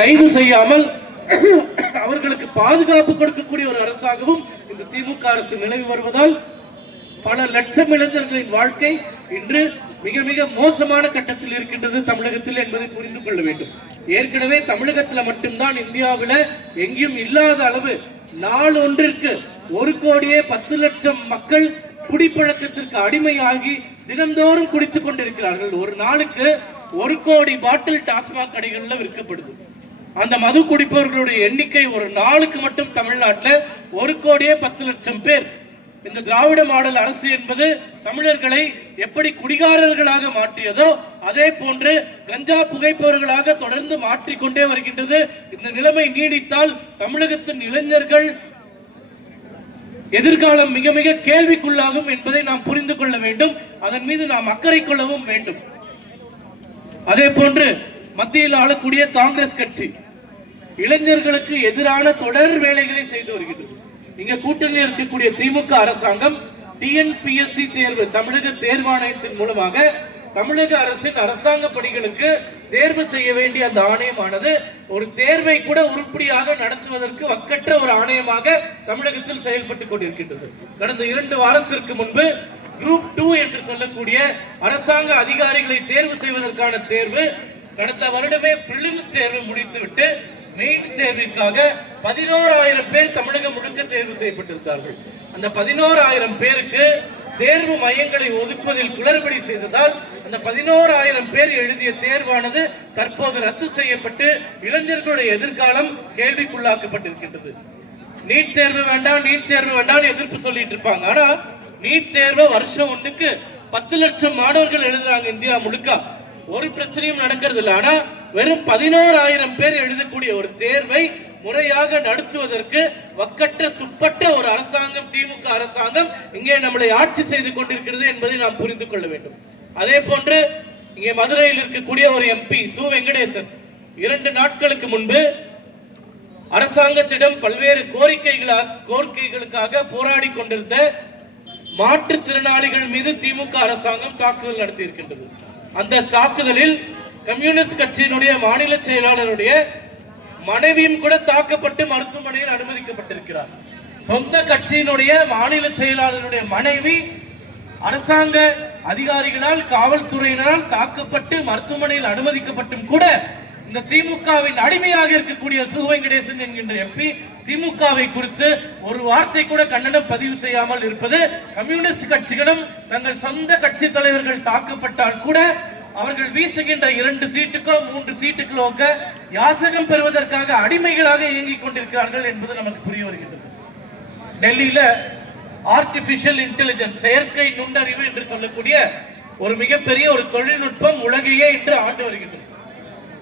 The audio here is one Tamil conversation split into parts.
கைது செய்யாமல் அவர்களுக்கு பாதுகாப்பு கொடுக்கக்கூடிய ஒரு அரசாகவும் இந்த திமுக அரசு நிலவி வருவதால் பல லட்சம் இளைஞர்களின் வாழ்க்கை இன்று மிக மிக மோசமான கட்டத்தில் இருக்கின்றது தமிழகத்தில் என்பதை புரிந்து கொள்ள வேண்டும். ஏற்கனவே தமிழகத்தில் மட்டும்தான் இந்தியாவில் எங்கேயும் இல்லாத அளவு நாள் ஒன்றிற்கு 1,10,00,000 மக்கள் குடிப்பழக்கத்திற்கு அடிமையாகி தினந்தோறும் குடித்துக் கொண்டிருக்கிறார்கள். ஒரு நாளுக்கு 1 கோடி பாட்டில் டாஸ்மாக் கடைகளில் விற்கப்படுது. அந்த மது குடிப்பவர்களுடைய எண்ணிக்கை ஒரு நாளுக்கு மட்டும் தமிழ்நாட்டில் 1,10,00,000 பேர். இந்த திராவிட மாடல் அரசு என்பது தமிழர்களை எப்படி குடிகாரர்களாக மாற்றியதோ அதே போன்று கஞ்சா புகைப்பவர்களாக தொடர்ந்து மாற்றிக்கொண்டே வருகின்றது. இந்த நிலைமை நீடித்தால் தமிழகத்தின் இளைஞர்கள் எதிர்காலம் மிக மிக கேள்விக்குள்ளாகும் என்பதை நாம் புரிந்து கொள்ள வேண்டும். அதன் மீது நாம் அக்கறை கொள்ளவும் வேண்டும். அதே போன்று மத்தியில் ஆளக்கூடிய காங்கிரஸ் கட்சி இளைஞர்களுக்கு எதிரான தொடர் வேலைகளை செய்து வருகிறது. இங்க கூட்டணியில் இருக்கக்கூடிய திமுக அரசாங்கம் டிஎன்பிஎஸ்சி தேர்வு தமிழக தேர்வாணையத்தின் மூலமாக தமிழக அரசின் அரசாங்க பணிகளுக்கு தேர்வு செய்ய வேண்டிய அந்த ஆணையமானது ஒரு தேர்வை கூட உருப்படியாக நடத்துவதற்கு வக்கற்ற ஒரு ஆணையமாக தமிழகத்தில் செயல்பட்டுக் கொண்டிருக்கின்றது. கடந்த 2 வாரத்திற்கு முன்பு குரூப் 2 என்று சொல்லக்கூடிய அரசாங்க அதிகாரிகளை தேர்வு செய்வதற்கான தேர்வு கடந்த வருடமே பிரிலிம்ஸ் தேர்வு முடித்துவிட்டு மெயின்ஸ் தேர்விற்காக 11,000 பேர் தமிழகம் முழுக்க தேர்வு செய்யப்பட்டிருந்தார்கள். அந்த 11,000 பேருக்கு தேர்வு மையங்களை ஒதுக்குவதில் குளறுபடி செய்ததால் அந்த 11,000 பேர் எழுதிய தேர்வானது தற்போது ரத்து செய்யப்பட்டு இளைஞர்களுடைய எதிர்காலம் கேள்விக்குள்ளாக்கப்பட்டிருக்கின்றது. நீட் தேர்வு வேண்டாம், நீட் தேர்வு வேண்டாம் எதிர்ப்பு சொல்லிட்டு இருப்பாங்க. ஆனா நீட் தேர்வு வருஷம் ஒன்றுக்கு 10 லட்சம் மாணவர்கள் எழுதுறாங்க இந்தியா முழுக்க. ஒரு பிரச்சனையும் நடக்கிறது இல்லை. ஆனா வெறும் 11,000 பேர் எழுதக்கூடிய ஒரு தேர்வை முறையாக நடத்துவதற்கு வக்கற்ற துப்பற்ற ஒரு அரசாங்கம் திமுக அரசாங்கம் இங்கே நம்மளை ஆட்சி செய்து கொண்டிருக்கிறது என்பதை நாம் புரிந்து கொள்ள வேண்டும். அதே போன்று இங்கே மதுரையில் இருக்கக்கூடிய ஒரு எம்பி சு வெங்கடேசன் 2 நாட்களுக்கு முன்பு அரசாங்கத்திடம் பல்வேறு கோரிக்கைகளுக்காக போராடி கொண்டிருந்த மாற்றுத்திறனாளிகள் மீது திமுக அரசாங்கம் தாக்குதல் நடத்தி இருக்கின்றது. அந்த தாக்குதலில் கம்யூனிஸ்ட் கட்சியினுடைய மாநில செயலாளருடைய மனைவியும் கூட தாக்கப்பட்டு மருத்துவமனையில் அனுமதிக்கப்பட்டிருக்கிறார். சொந்த கட்சியினுடைய மாநில செயலாளருடைய மனைவி அரசாங்க அதிகாரிகளால் காவல்துறையினரால் தாக்கப்பட்டு மருத்துவமனையில் அனுமதிக்கப்பட்டும் கூட இந்த திமுகவின் அடிமையாக இருக்கக்கூடிய சு வெங்கடேசன் என்கின்ற எம்பி திமுகவை குறித்து ஒரு வார்த்தை கூட கண்டனம் பதிவு செய்யாமல் இருப்பது, கம்யூனிஸ்ட் கட்சிகளும் தங்கள் சொந்த கட்சி தலைவர்கள் தாக்கப்பட்டால் கூட அவர்கள் வீசுகின்ற 2 சீட்டுக்கோ 3 சீட்டுகளோ யாசகம் பெறுவதற்காக அடிமைகளாக இயங்கிக் கொண்டிருக்கிறார்கள் என்பது நமக்கு புரிய வருகின்றது. டெல்லியில ஆர்டிபிஷியல் இன்டெலிஜென்ஸ் செயற்கை நுண்ணறிவு என்று சொல்லக்கூடிய ஒரு மிகப்பெரிய ஒரு தொழில்நுட்பம் உலகையே இன்று ஆண்டு வருகின்றது.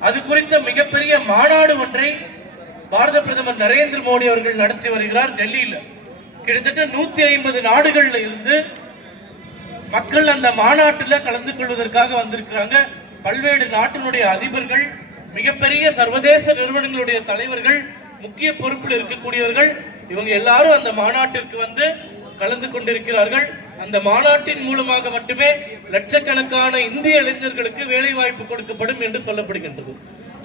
அது குறித்த மிகப்பெரிய மாநாடு ஒன்றை பாரத பிரதமர் நரேந்திர மோடி அவர்கள் நடத்தி வருகிறார். டெல்லியில் கிட்டத்தட்ட 150 நாடுகள்ல இருந்து மக்கள் அந்த மாநாட்டில் கலந்து கொள்வதற்காக வந்திருக்கிறாங்க. பல்வேறு நாட்டினுடைய அதிபர்கள், மிகப்பெரிய சர்வதேச நிறுவனங்களுடைய தலைவர்கள், முக்கிய பொறுப்பில் இருக்கக்கூடியவர்கள், இவங்க எல்லாரும் அந்த மாநாட்டிற்கு வந்து கலந்து கொண்டிருக்கிறார்கள். அந்த மாநாட்டின் மூலமாக மட்டுமே லட்சக்கணக்கான இந்திய இளைஞர்களுக்கு வேலை வாய்ப்பு கொடுக்கப்படும் என்று சொல்லப்படுகின்றது.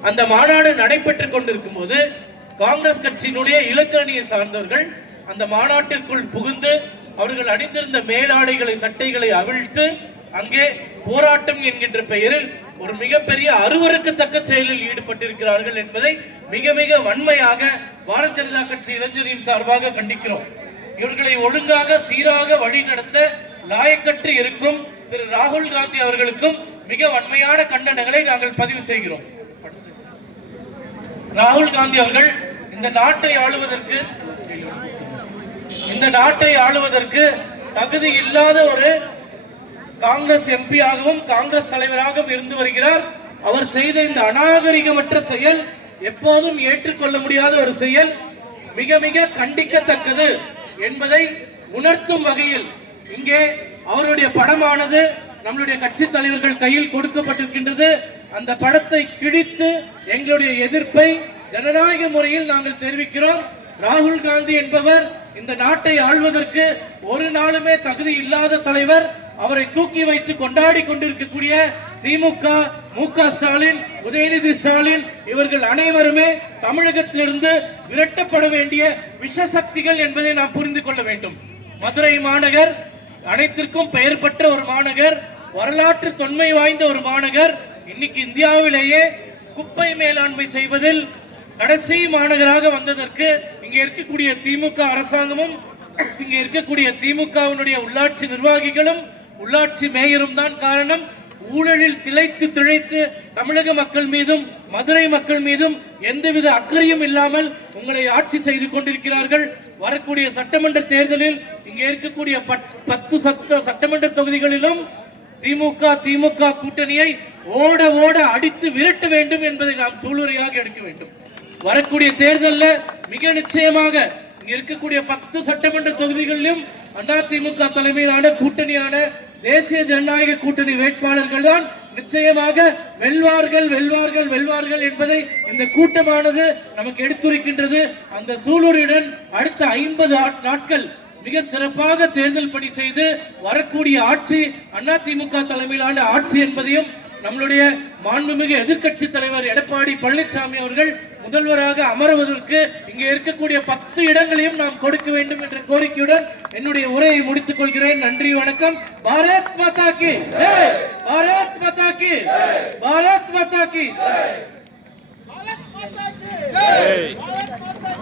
அந்த மாநாடு நடைபெற்றுக் கொண்டிருக்கும் போது காங்கிரஸ் கட்சியினுடைய இளைஞரணியை சார்ந்தவர்கள் அந்த மாநாட்டிற்குள் புகுந்து அவர்கள் அணிந்திருந்த மேலாடைகளை சட்டைகளை அவிழ்த்து அங்கே போராட்டம் என்கின்ற பெயரில் ஒரு மிகப்பெரிய அருவருக்கத்தக்க செயலில் ஈடுபட்டிருக்கிறார்கள் என்பதை மிக மிக வன்மையாக பாரதிய ஜனதா கட்சி இளைஞரின் சார்பாக கண்டிக்கிறோம். இவர்களை ஒழுங்காக சீராக வழி நடத்த லாயக்கற்று இருக்கும் திரு ராகுல் காந்தி அவர்களுக்கும் மிக வன்மையான கண்டனங்களை நாங்கள் பதிவு செய்கிறோம். ராகுல் காந்தி அவர்கள் இந்த நாட்டை ஆளுவதற்கு தகுதி இல்லாத ஒரு காங்கிரஸ் எம்பியாகவும் காங்கிரஸ் தலைவராகவும் இருந்து வருகிறார். அவர் செய்த இந்த அநாகரிகமற்ற செயல், எப்போதும் ஏற்றுக்கொள்ள முடியாத ஒரு செயல், மிக மிக கண்டிக்கத்தக்கது என்பதை உணர்த்தும் வகையில் இங்கே அவருடைய படமானது நம்மளுடைய கட்சி தலைவர்கள் கையில் கொடுக்கப்பட்டிருக்கின்றது. அந்த படத்தை கிழித்து எங்களுடைய எதிர்ப்பை ஜனநாயக முறையில் நாங்கள் தெரிவிக்கிறோம். ராகுல் காந்தி என்பவர் இந்த நாட்டை ஆள்வதற்கு ஒரு நாளுமே தகுதி இல்லாத தலைவர். அவரை தூக்கி வைத்து கொண்டாடி கொண்டிருக்கக்கூடிய திமுக, மு க ஸ்டாலின் உதயநிதி ஸ்டாலின் இவர்கள் அனைவருமே தமிழகத்திலிருந்து விரட்டப்பட வேண்டிய விஷசக்திகள் என்பதை நாம் புரிந்து கொள்ள வேண்டும். மதுரை மாநகர் அனைத்திற்கும் பெயர் பெற்ற ஒரு மாநகர், வரலாற்று தொன்மை வாய்ந்த ஒரு மாநகர். இன்னைக்கு இந்தியாவிலேயே குப்பை மேலாண்மை செய்வதில் கடைசி மாநகராக வந்ததற்கு இங்க இருக்கக்கூடிய திமுக அரசாங்கமும் இங்க இருக்கக்கூடிய திமுகவினுடைய உள்ளாட்சி நிர்வாகிகளும் உள்ளாட்சி மேயரும் தான் காரணம். ஊழலில் திளைத்து தமிழக மக்கள் மீதும் மதுரை மக்கள் மீதும் எந்தவித அக்கறையும் இல்லாமல் உங்களை ஆட்சி செய்து கொண்டிருக்கிறார்கள். வரக்கூடிய சட்டமன்ற தேர்தலில் இங்க இருக்கக்கூடிய 10 சட்டமன்ற தொகுதிகளிலும் திமுக கூட்டணியை ஓட அடித்து விரட்ட வேண்டும் என்பதை நாம் சூளுரையாக எடுக்க வேண்டும். வரக்கூடிய தேர்தலில் மிக நிச்சயமாக இங்க இருக்கக்கூடிய 10 சட்டமன்ற தொகுதிகளிலும் அதிமுக தலைமையிலான கூட்டணியான தேசிய ஜனநாயக கூட்டணி வேட்பாளர்கள் தான் நிச்சயமாக வெல்வார்கள் என்பதை இந்த கூட்டமானது நமக்கு எடுத்துரைக்கின்றது. அந்த சூளுரையுடன் அடுத்த 50 நாட்கள் மிக சிறப்பாக தேர்தல் பணி செய்து வரக்கூடிய ஆட்சி அதிமுக தலைமையிலான ஆட்சி என்பதையும் நம்மளுடைய மாண்புமிகு எதிர்க்கட்சி தலைவர் எடப்பாடி பழனிசாமி அவர்கள் முதல்வராக அமர்வதற்கு இங்கே இருக்கக்கூடிய 10 இடங்களையும் நாம் கொடுக்க வேண்டும் என்ற கோரிக்கையுடன் என்னுடைய உரையை முடித்துக் கொள்கிறேன். நன்றி, வணக்கம். பாரத் மாதா கி ஜெய், பாரத் மாதா கி, பாரத் மாதா கி ஜெய்.